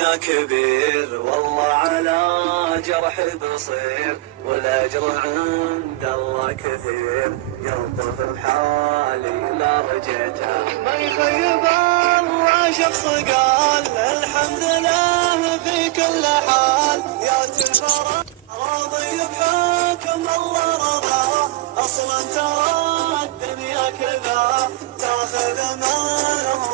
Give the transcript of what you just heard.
الدنيا كبير، والله على جرح بصير، والأجر عند الله كثير. يلطف بحالي لا رجيته، ما يخيب الله شخص قال الحمد لله في كل حال. يا تلفرح راضي بحكم الله رضا، أصلا ترى الدنيا كذا تاخذ ماله